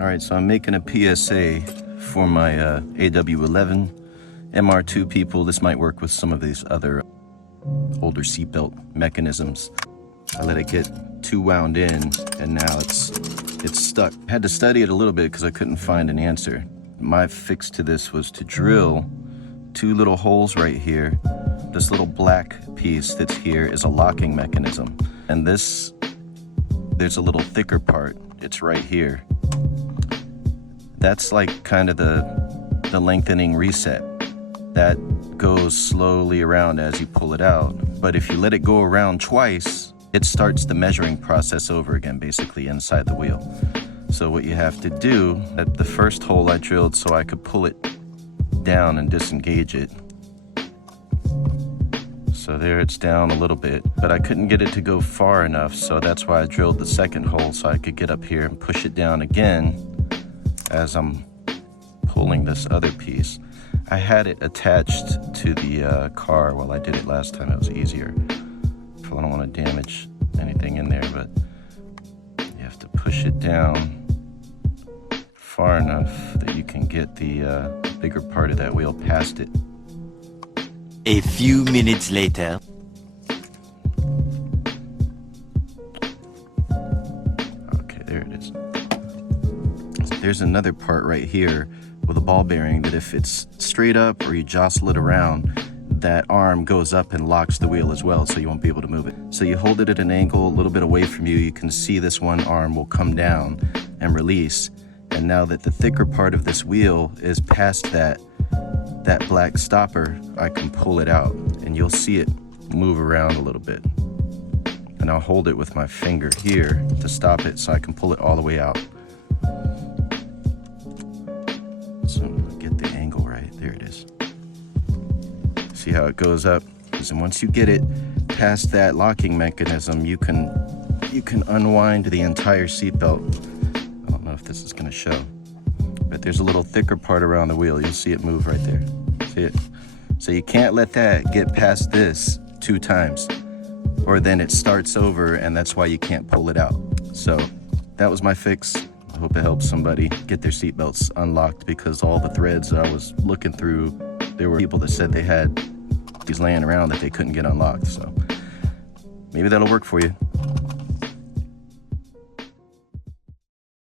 All right, so I'm making a PSA for my AW11 MR2 people. This might work with some of these other older seatbelt mechanisms. I let it get too wound in, and now it's stuck. I had to study it a little bit because I couldn't find an answer. My fix to this was to drill 2 little holes right here. This little black piece that's here is a locking mechanism, and there's a little thicker part. It's right here. That's like kind of the lengthening reset. That goes slowly around as you pull it out. But if you let it go around twice, it starts the measuring process over again, basically inside the wheel. So what you have to do, at the first hole I drilled so I could pull it down and disengage it. So there it's down a little bit, but I couldn't get it to go far enough, so that's why I drilled the second hole so I could get up here and push it down again as I'm pulling this other piece. I had it attached to the car while I did it last time. It was easier. I don't want to damage anything in there, but you have to push it down far enough that you can get the bigger part of that wheel past it. A few minutes later. Okay, there it is. There's another part right here with a ball bearing that if it's straight up or you jostle it around, that arm goes up and locks the wheel as well, so you won't be able to move it. So you hold it at an angle a little bit away from you, you can see this one arm will come down and release. And now that the thicker part of this wheel is past that black stopper, I can pull it out and you'll see it move around a little bit. And I'll hold it with my finger here to stop it so I can pull it all the way out. So get the angle right, there it is. See how it goes up? And once you get it past that locking mechanism, you can unwind the entire seatbelt. I don't know if this is gonna show, but there's a little thicker part around the wheel. You'll see it move right there. See it? So you can't let that get past this 2 times, or then it starts over and that's why you can't pull it out. So that was my fix. I hope it helps somebody get their seatbelts unlocked, because all the threads I was looking through, there were people that said they had these laying around that they couldn't get unlocked. So maybe that'll work for you.